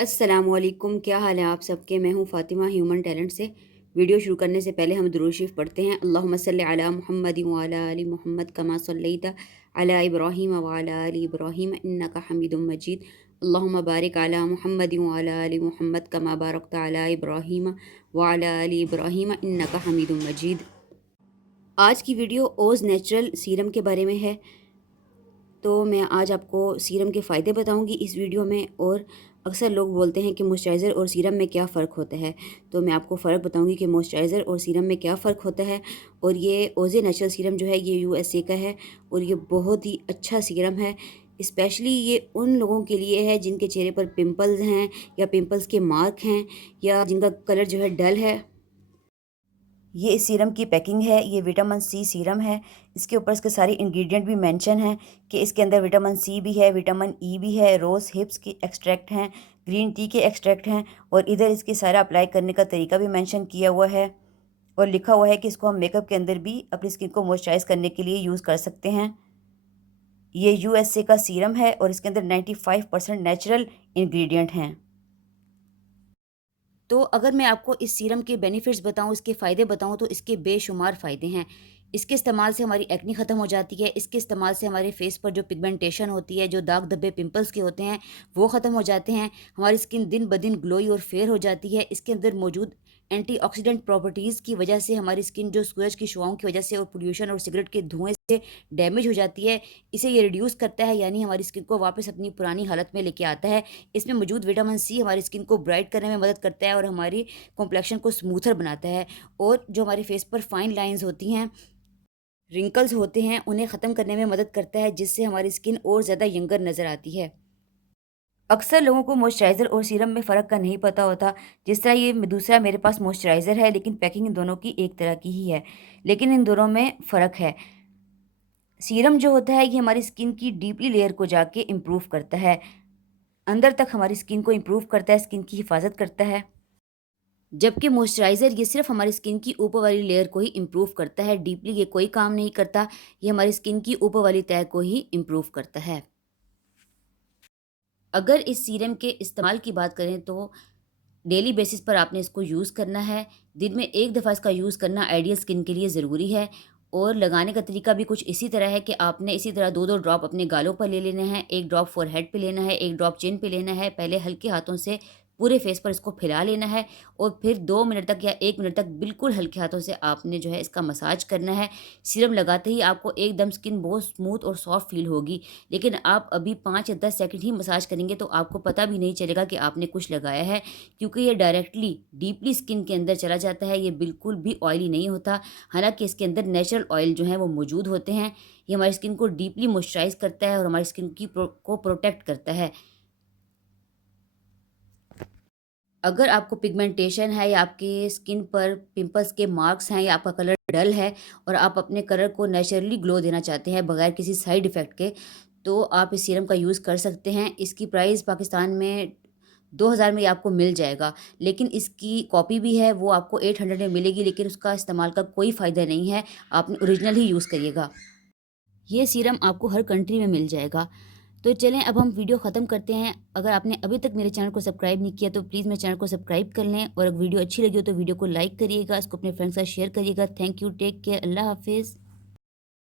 अस्सलामुअलैकुम, क्या हाल है आप सबके। मैं हूँ फ़ातिमा ह्यूमन टैलेंट से। वीडियो शुरू करने से पहले हम दुरूद शरीफ पढ़ते हैं। अल्लाहुम्मा सल्लि अला मुहम्मदिन व अला आलि मुहम्मद कमा सल्लैता अला इब्राहीम व अला आलि इब्राहीम इन्नका हमीदुम मजीद। अल्लाहुम्मा बारिक अला मुहम्मदिन व अला आलि मुहम्मद कमा बारकता अला इब्राहीम व अला आलि इब्राहीम इन्नका हमीदुम मजीद। आज की वीडियो ओज़ नेचुरल सीरम के बारे में है। तो मैं आज आपको सीरम के फ़ायदे बताऊंगी इस वीडियो में। और अक्सर लोग बोलते हैं कि मॉइस्चराइज़र और सीरम में क्या फ़र्क होता है, तो मैं आपको फ़र्क बताऊंगी कि मॉइस्चराइज़र और सीरम में क्या फ़र्क होता है। और ये ओज़े नेचुरल सीरम जो है ये यूएसए का है और ये बहुत ही अच्छा सीरम है। स्पेशली ये उन लोगों के लिए है जिनके चेहरे पर पिंपल्स हैं या पिंपल्स के मार्क हैं या जिनका कलर जो है डल है। ये इस सीरम की पैकिंग है। ये विटामिन सी सीरम है। इसके ऊपर इसके सारे इंग्रेडिएंट भी मेंशन हैं कि इसके अंदर विटामिन सी भी है, विटामिन ई भी है, रोज़ हिप्स के एक्सट्रैक्ट हैं, ग्रीन टी के एक्सट्रैक्ट हैं और इधर इसके सारा अप्लाई करने का तरीका भी मेंशन किया हुआ है और लिखा हुआ है कि इसको हम मेकअप के अंदर भी अपनी स्किन को मॉइस्चराइज करने के लिए यूज़ कर सकते हैं। ये यूएसए का सीरम है और इसके अंदर 95% नेचुरल इंग्रेडिएंट हैं। तो अगर मैं आपको इस सीरम के बेनिफिट्स बताऊँ, इसके फ़ायदे बताऊँ, तो इसके बेशुमार फ़ायदे हैं। इसके इस्तेमाल से हमारी एक्ने ख़त्म हो जाती है। इसके इस्तेमाल से हमारे फेस पर जो पिगमेंटेशन होती है, जो दाग धब्बे पिंपल्स के होते हैं, वो ख़त्म हो जाते हैं। हमारी स्किन दिन ब दिन ग्लोई और फेयर हो जाती है। इसके अंदर मौजूद एंटीऑक्सीडेंट प्रॉपर्टीज़ की वजह से हमारी स्किन जो सूरज की शुआओं की वजह से और पोल्यूशन और सिगरेट के धुएँ से डैमेज हो जाती है, इसे ये रिड्यूस करता है, यानी हमारी स्किन को वापस अपनी पुरानी हालत में लेके आता है। इसमें मौजूद विटामिन सी हमारी स्किन को ब्राइट करने में मदद करता है और हमारी कॉम्प्लेक्शन को स्मूथर बनाता है। और जो हमारे फेस पर फाइन लाइंस होती हैं, रिंकल्स होते हैं, उन्हें ख़त्म करने में मदद करता है, जिससे हमारी स्किन और ज़्यादा यंगर नज़र आती है। अक्सर लोगों को मॉइस्चराइज़र और सीरम में फ़र्क का नहीं पता होता। जिस तरह ये दूसरा मेरे पास मॉइस्चराइज़र है, लेकिन पैकिंग इन दोनों की एक तरह की ही है, लेकिन इन दोनों में फ़र्क है। सीरम जो होता है ये हमारी स्किन की डीपली लेयर को जाके इम्प्रूव करता है, अंदर तक हमारी स्किन को इम्प्रूव करता है, स्किन की हिफाजत करता है। जबकि मॉइस्चराइज़र ये सिर्फ़ हमारी स्किन की ऊपर वाली लेयर को ही इम्प्रूव करता है, डीपली ये कोई काम नहीं करता, ये हमारी स्किन की ऊपर वाली तह को ही इम्प्रूव करता है। अगर इस सीरम के इस्तेमाल की बात करें तो डेली बेसिस पर आपने इसको यूज़ करना है। दिन में 1 दफ़ा इसका यूज़ करना आइडियल स्किन के लिए ज़रूरी है। और लगाने का तरीका भी कुछ इसी तरह है कि आपने इसी तरह 2-2 ड्रॉप अपने गालों पर ले लेने हैं, 1 ड्रॉप फ़ोरहेड पे लेना है, 1 ड्रॉप चिन पे लेना है। पहले हल्के हाथों से पूरे फेस पर इसको फैला लेना है और फिर 2 मिनट तक या 1 मिनट तक बिल्कुल हल्के हाथों से आपने जो है इसका मसाज करना है। सीरम लगाते ही आपको एकदम स्किन बहुत स्मूथ और सॉफ्ट फ़ील होगी, लेकिन आप अभी 5 या 10 सेकंड ही मसाज करेंगे तो आपको पता भी नहीं चलेगा कि आपने कुछ लगाया है, क्योंकि ये डायरेक्टली डीपली स्किन के अंदर चला जाता है। ये बिल्कुल भी ऑयली नहीं होता, हालाँकि इसके अंदर नेचुरल ऑयल जो हैं वो मौजूद होते हैं। ये हमारी स्किन को डीपली मॉइस्चराइज़ करता है और हमारी स्किन की को प्रोटेक्ट करता है। अगर आपको पिगमेंटेशन है या आपकी स्किन पर पिंपल्स के मार्क्स हैं या आपका कलर डल है और आप अपने कलर को नेचुरली ग्लो देना चाहते हैं बगैर किसी साइड इफ़ेक्ट के, तो आप इस सीरम का यूज़ कर सकते हैं। इसकी प्राइस पाकिस्तान में 2000 में ये आपको मिल जाएगा, लेकिन इसकी कॉपी भी है, वो आपको 800 में मिलेगी, लेकिन उसका इस्तेमाल का कोई फ़ायदा नहीं है। आपने ओरिजिनल ही यूज़ करिएगा। ये सीरम आपको हर कंट्री में मिल जाएगा। तो चलें अब हम वीडियो ख़त्म करते हैं। अगर आपने अभी तक मेरे चैनल को सब्सक्राइब नहीं किया तो प्लीज़ मेरे चैनल को सब्सक्राइब कर लें और अगर वीडियो अच्छी लगी हो तो वीडियो को लाइक करिएगा, इसको अपने फ्रेंड्स के साथ शेयर करिएगा। थैंक यू, टेक केयर, अल्लाह हाफ़िज़।